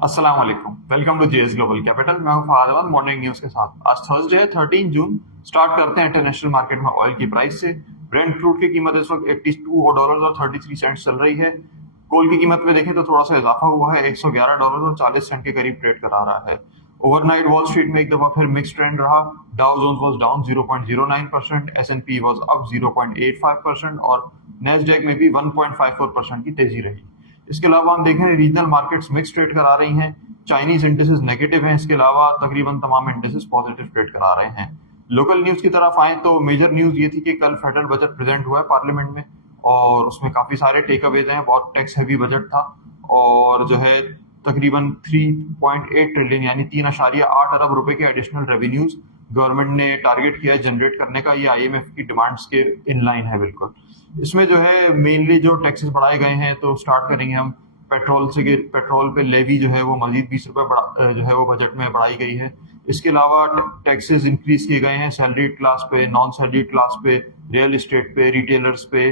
अस्सलाम वालेकुम, welcome to GS Global Capital. मैं हूं फहाद अहमद मॉर्निंग न्यूज के साथ। आज थर्सडे है 13 जून। स्टार्ट करते हैं इंटरनेशनल मार्केट में ऑयल की प्राइस से। ब्रेंट क्रूड की कीमत इस वक्त $82 और 33 सेंट चल रही है। कोल की कीमत में देखें तो थोड़ा सा इजाफा हुआ है, $111 और 40 सेंट के करीब ट्रेड करा रहा है। ओवरनाइट वॉल स्ट्रीट में एक दफा फिर मिक्स ट्रेंड रहा। Dow Jones was down 0.09%, S and P was up 0.85% और नेस्डैक में भी 1.54% की तेजी रही। इसके अलावा हम देखें रीजनल मार्केट्स मिक्स ट्रेड करा रही हैं। चाइनीज इंडेक्सेस नेगेटिव हैं, इसके अलावा तकरीबन तमाम इंडेक्सेस पॉजिटिव ट्रेड करा रहे हैं। लोकल न्यूज की तरफ आए तो मेजर न्यूज ये थी कि कल फेडरल बजट प्रेजेंट हुआ है पार्लियामेंट में और उसमें काफी सारे टेक अवेज हैं। बहुत टैक्स हैवी बजट था और जो है तकरीबन 3.8 ट्रिलियन यानी 3.8 अरब रुपए के एडिशनल रेवेन्यूज गवर्नमेंट ने टारगेट किया है जनरेट करने का। ये आईएमएफ की डिमांड्स के इन लाइन है बिल्कुल। इसमें जो है मेनली जो टैक्सेस बढ़ाए गए हैं, तो स्टार्ट करेंगे हम पेट्रोल से कि पेट्रोल पे लेवी जो है वो मजीद 20 रुपए जो है वो बजट में बढ़ाई गई है। इसके अलावा टैक्सेस इंक्रीज किए गए हैं सैलरीड क्लास पे, नॉन सैलरीड क्लास पे, रियल एस्टेट पे, रिटेलर्स पे,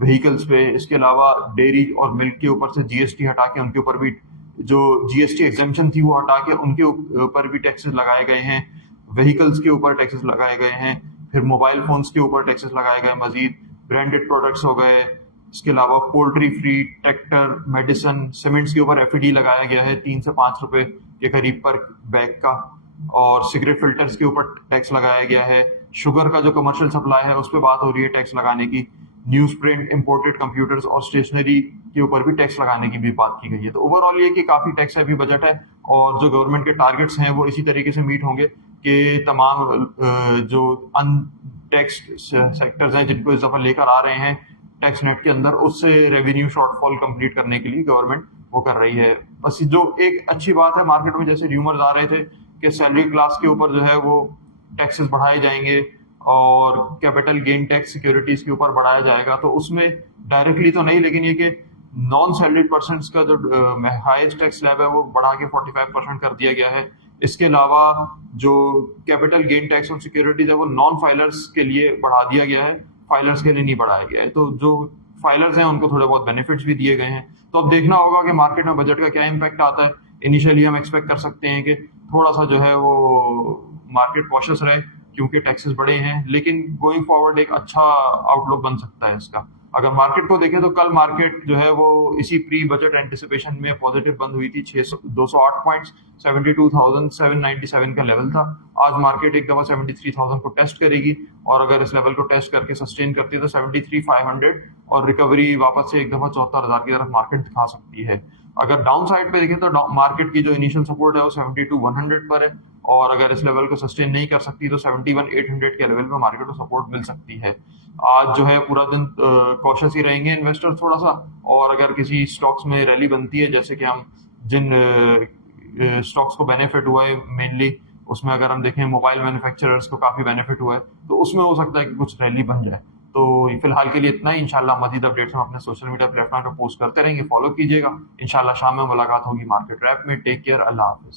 व्हीकल्स पे। इसके अलावा डेयरी और मिल्क के ऊपर से जीएसटी हटा के उनके ऊपर भी जो जीएसटी एग्जेम्पशन थी वो हटा के उनके ऊपर भी टैक्सेस लगाए गए हैं। व्हीकल्स के ऊपर टैक्सेस लगाए गए हैं। फिर मोबाइल फोन्स के ऊपर टैक्सेस लगाए गए मजीद। ब्रांडेड प्रोडक्ट्स हो गए। इसके अलावा poultry free, tractor, medicine, cements के ऊपर एफईडी लगाया गया है 3 से 5 रुपए के करीब पर बैग का। और सिगरेट फिल्टर्स के ऊपर टैक्स लगाया गया है। शुगर का जो कमर्शियल सप्लाई है उस पर बात हो रही है टैक्स लगाने की। न्यूज प्रिंट, इंपोर्टेड कंप्यूटर्स और स्टेशनरी के ऊपर भी टैक्स लगाने की भी बात की गई है। तो ओवरऑल ये कि काफी टैक्स हैवी बजट है और जो गवर्नमेंट के टारगेट्स हैं वो इसी तरीके से मीट होंगे कि तमाम जो अनटैक्स सेक्टर्स हैं जिनको इस दफा लेकर आ रहे हैं टैक्स नेट के अंदर, उससे रेवेन्यू शॉर्टफॉल कंप्लीट करने के लिए गवर्नमेंट वो कर रही है। बस जो एक अच्छी बात है, मार्केट में जैसे र्यूमर्स आ रहे थे कि सैलरी क्लास के ऊपर जो है वो टैक्सेस बढ़ाए जाएंगे और कैपिटल गेन टैक्स सिक्योरिटीज के ऊपर बढ़ाया जाएगा, तो उसमें डायरेक्टली तो नहीं, लेकिन ये कि नॉन सैलरीड पर्सन का जो हाईएस्ट टैक्स स्लैब है वो बढ़ा के 45% कर दिया गया है। इसके अलावा जो कैपिटल गेन टैक्स और सिक्योरिटीज है वो नॉन फाइलर्स के लिए बढ़ा दिया गया है, फाइलर्स के लिए नहीं बढ़ाया गया है। तो जो फाइलर्स हैं उनको थोड़े बहुत बेनिफिट्स भी दिए गए हैं। तो अब देखना होगा कि मार्केट में बजट का क्या इम्पैक्ट आता है। इनिशियली हम एक्सपेक्ट कर सकते हैं कि थोड़ा सा जो है वो मार्केट कॉशियस रहे क्योंकि टैक्सेस बड़े हैं, लेकिन गोइंग फॉरवर्ड एक अच्छा आउटलुक बन सकता है इसका। अगर मार्केट को देखें तो कल मार्केट जो है वो इसी प्री बजट एंटिसिपेशन में पॉजिटिव बंद हुई थी। 208 पॉइंट्स 72,797 का लेवल था। आज मार्केट एक दफा 73,000 को टेस्ट करेगी और अगर इस लेवल को टेस्ट करके सस्टेन करती है तो 73,500 और रिकवरी वापस से एक दफा 74,000 की तरफ मार्केट दिखा सकती है। अगर डाउन साइड पे देखें तो मार्केट की जो इनिशियल सपोर्ट है वो 72,100 पर है और अगर इस लेवल को सस्टेन नहीं कर सकती तो 71,800 के लेवल पे मार्केट को सपोर्ट मिल सकती है। आज जो है पूरा दिन कॉशियस ही रहेंगे इन्वेस्टर्स थोड़ा सा, और अगर किसी स्टॉक्स में रैली बनती है जैसे कि हम जिन स्टॉक्स को बेनिफिट हुआ है मेनली उसमें अगर हम देखें मोबाइल मैन्युफैक्चरर्स को काफी बेनिफिट हुआ है, तो उसमें हो सकता है कि कुछ रैली बन जाए। तो फिलहाल के लिए इतना ही। इंशाल्लाह मजीद अपडेट्स हम अपने सोशल मीडिया प्लेटफॉर्म पर पोस्ट करते रहेंगे, फॉलो कीजिएगा। इंशाल्लाह शाम में मुलाकात होगी मार्केट रैप में। टेक केयर, अल्लाह हाफिज।